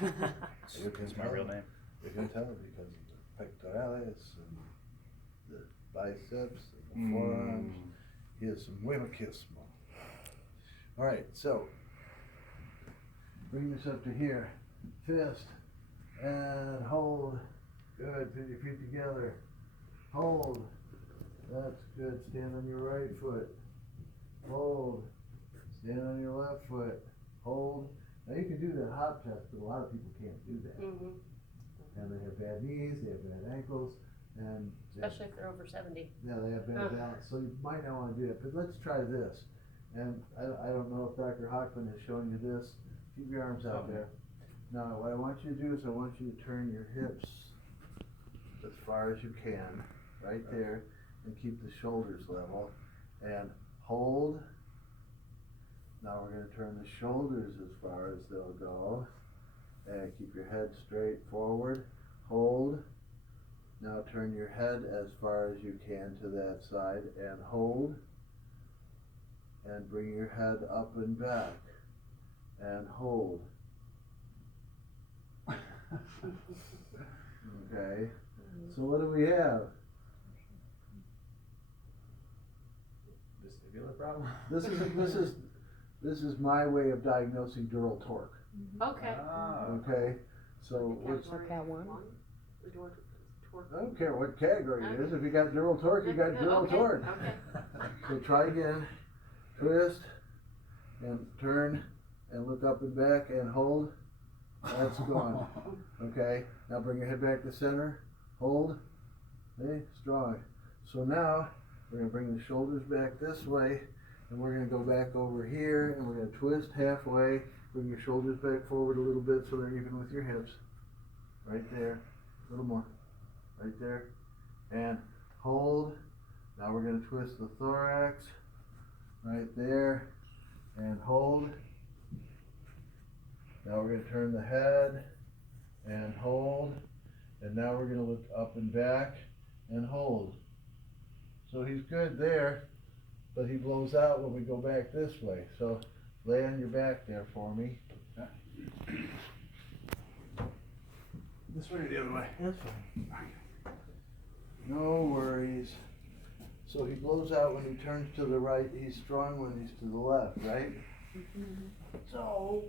That's my real name. You can tell because of the pectoralis and the biceps and the forearms. He has some wemichismo. All right, so bring this up to here. Fist and hold. Good. Put your feet together. Hold. That's good. Stand on your right foot. Hold. Stand on your left foot. Hold. Now you can do the hop test, but a lot of people can't do that. And they have bad knees, they have bad ankles, and Especially if they're over 70. yeah, they have bad balance. So you might not want to do it, but let's try this. And I don't know if Dr. Hockman has shown you this. Keep your arms out there. Now what I want you to do is I want you to turn your hips as far as you can, right there, and keep the shoulders level. And hold. Now we're going to turn the shoulders as far as they'll go. And keep your head straight forward. Hold. Now turn your head as far as you can to that side and hold. And bring your head up and back. And hold. Okay. So what do we have? Vestibular problem? This is my way of diagnosing dural torque. Okay. Okay, so what's, Cat 1? I don't care what category it is. If you got dural torque, you got dural torque. Okay. So try again. Twist and turn and look up and back and hold. That's gone. Okay. Now bring your head back to center. Hold. Okay. Strong. So now we're going to bring the shoulders back this way, and we're going to go back over here, and we're going to twist halfway. Bring your shoulders back forward a little bit so they're even with your hips. Right there. A little more. Right there. And hold. Now we're going to twist the thorax. Right there. And hold. Now we're going to turn the head and hold. And now we're going to look up and back and hold. So he's good there, but he blows out when we go back this way. So lay on your back there for me. This way or the other way? That's fine. No worries. So he blows out when he turns to the right. He's strong when he's to the left, right? So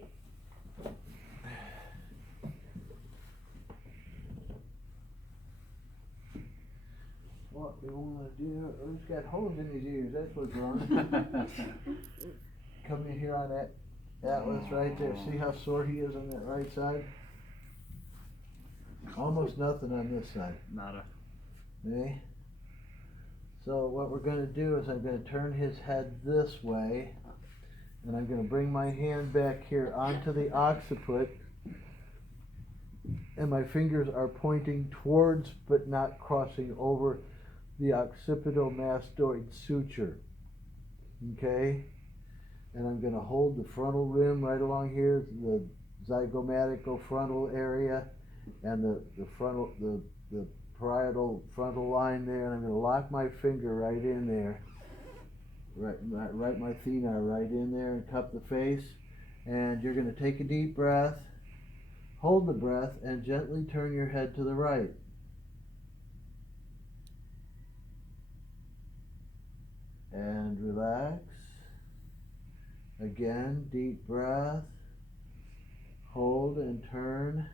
what we want to do, he's got holes in his ears, that's what's wrong. Come in here on that atlas right there. See how sore he is on that right side? Almost nothing on this side. Nada. Okay? So what we're going to do is I'm going to turn his head this way, and I'm going to bring my hand back here onto the occiput, and my fingers are pointing towards but not crossing over the occipitomastoid suture. Okay? And I'm going to hold the frontal rim right along here, the zygomatico-frontal area, and the parietal frontal line there, and I'm going to lock my finger right in there, right my thenar right in there, and cup the face. And you're going to take a deep breath, hold the breath, and gently turn your head to the right. And relax. Again, deep breath. Hold and turn.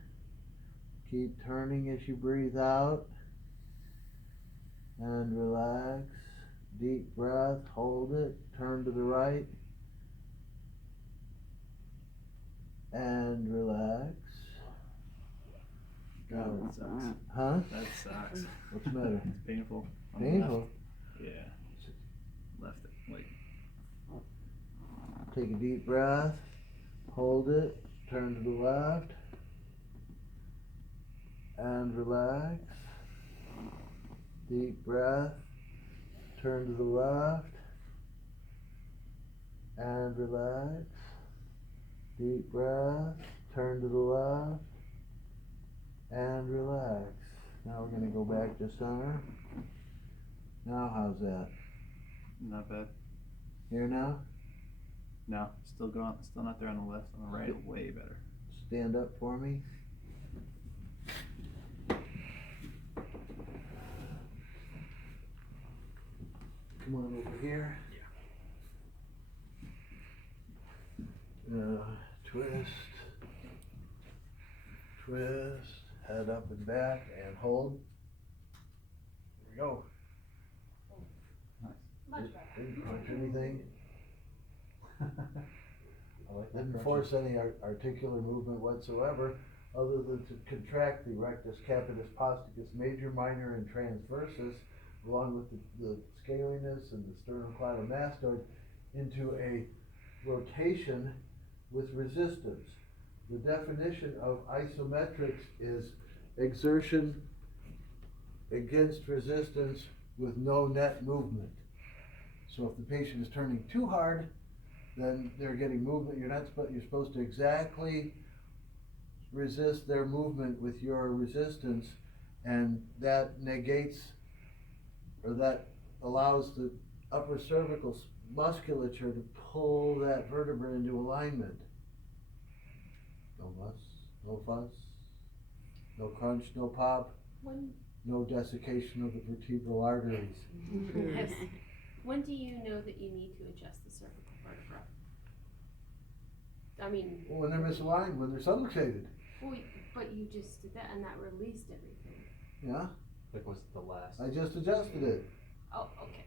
Keep turning as you breathe out. And relax. Deep breath. Hold it. Turn to the right. And relax. God, that sucks. Huh? That sucks. What's the matter? It's painful. On the Painful? left. Yeah. Left it. Like. Take a deep breath. Hold it. Turn to the left. And relax. Deep breath. Turn to the left. And relax. Deep breath. Turn to the left. And relax. Now we're going to go back to center. Now how's that? Not bad. Here now? No, still going. Still not there on the left. On the right, way better. stand up for me? Come on over here. Twist, twist, head up and back, and hold. Here we go. Much better. Didn't crunch anything. I like that. Didn't force any articular movement whatsoever, other than to contract the rectus, capitis, posticus, major, minor, and transversus, along with the scalinus and the sternocleidomastoid, into a rotation with resistance. The definition of isometrics is exertion against resistance with no net movement. So if the patient is turning too hard, then they're getting movement. You're supposed to exactly resist their movement with your resistance, and that negates, or that allows the upper cervical musculature to pull that vertebra into alignment. No muss, no fuss, no crunch, no pop, no desiccation of the vertebral arteries. Yes. When do you know that you need to adjust the cervical vertebra? I mean. Well, when they're misaligned, when they're subluxated. Well, but you just did that and that released everything. Yeah, Like was the last. I just adjusted it. Oh, okay.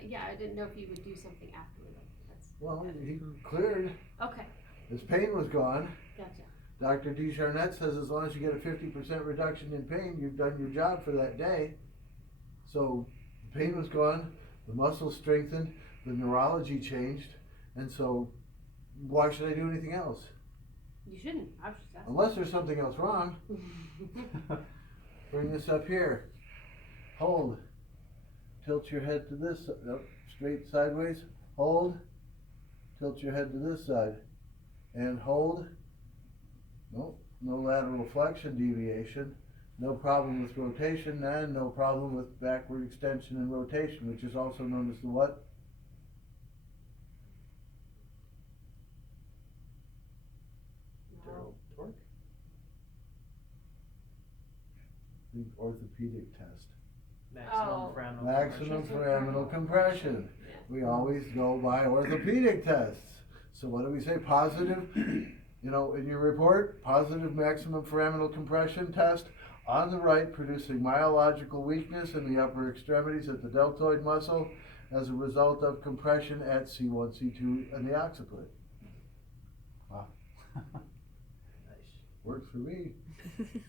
Yeah, I didn't know if you would do something afterward. That's. Well, he cleared. Okay, His pain was gone. gotcha. Dr. DeCharnette says as long as you get a 50% reduction in pain, you've done your job for that day. So the pain was gone, the muscles strengthened, the neurology changed, and so why should I do anything else? You shouldn't. I was just asking. Unless there's something else wrong. Bring this up here. Hold. Tilt your head to this side. Nope. Straight sideways. Hold. Tilt your head to this side. And hold. Nope. No lateral flexion deviation. No problem with rotation, and no problem with backward extension and rotation, which is also known as the what? No. Torque? The orthopedic test. Oh. Maximum foraminal compression. Yeah. We always go by orthopedic tests. So what do we say? Positive, you know, in your report, positive maximum foraminal compression test on the right, producing myological weakness in the upper extremities at the deltoid muscle as a result of compression at C1, C2, and the occiput. Wow. Works for me.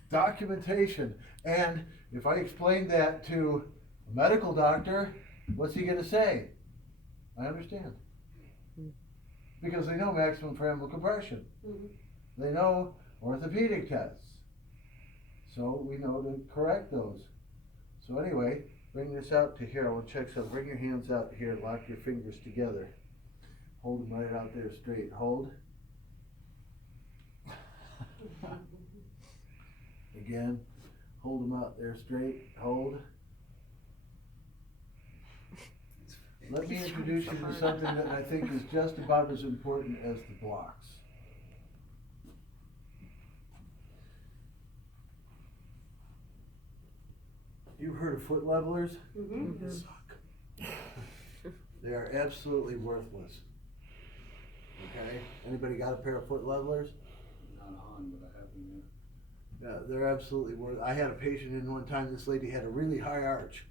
Documentation. And if I explain that to a medical doctor, what's he going to say? I understand. Because they know maximum foraminal compression. Mm-hmm. They know orthopedic tests. So we know to correct those. So anyway, bring this out to here. I want to check something. Bring your hands out here. Lock your fingers together. Hold them right out there straight. Hold. Again. Hold them out there straight. Hold. Let me introduce you to something that I think is just about as important as the blocks. You've heard of foot levelers? Mm-hmm. They suck. They are absolutely worthless. Okay? Anybody got a pair of foot levelers? Not on, but I have them. Yeah, they're absolutely worth. I had a patient in one time. This lady had a really high arch.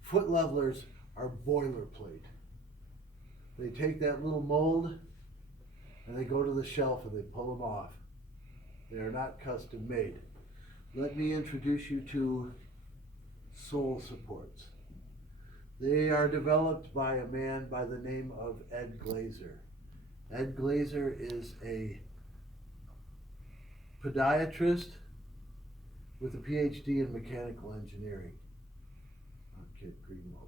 Foot levelers are boilerplate. They take that little mold and they go to the shelf and they pull them off. They are not custom made. Let me introduce you to sole supports. They are developed by a man by the name of Ed Glazer. Ed Glazer is a podiatrist with a PhD in mechanical engineering. Kid Greenwald.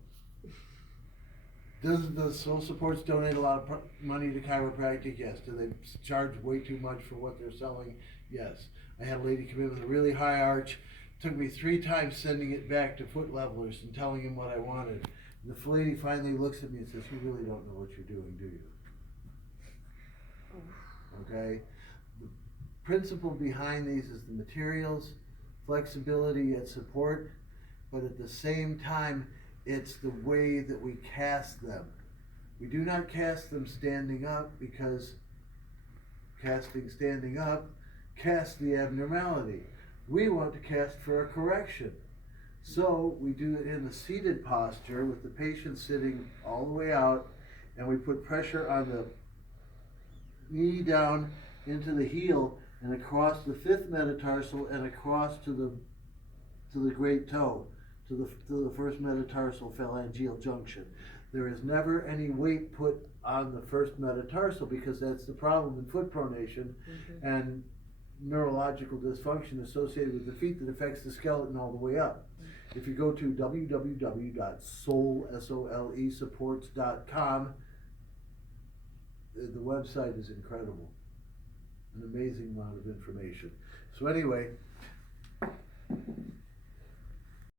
Does the sole supports donate a lot of money to chiropractic? Yes. Do they charge way too much for what they're selling? Yes. I had a lady come in with a really high arch. Took me 3 times sending it back to foot levelers and telling him what I wanted. And the lady finally looks at me and says, "You really don't know what you're doing, do you?" Okay? principle behind these is the materials, flexibility and support, but at the same time, it's the way that we cast them. We do not cast them standing up because casting standing up casts the abnormality. We want to cast for a correction. So we do it in the seated posture with the patient sitting all the way out, and we put pressure on the knee down into the heel and across the fifth metatarsal and across to the great toe, to the first metatarsal phalangeal junction. There is never any weight put on the first metatarsal because that's the problem in foot pronation and neurological dysfunction associated with the feet that affects the skeleton all the way up. If you go to www.solepports.com, the website is incredible. An amazing amount of information. So anyway,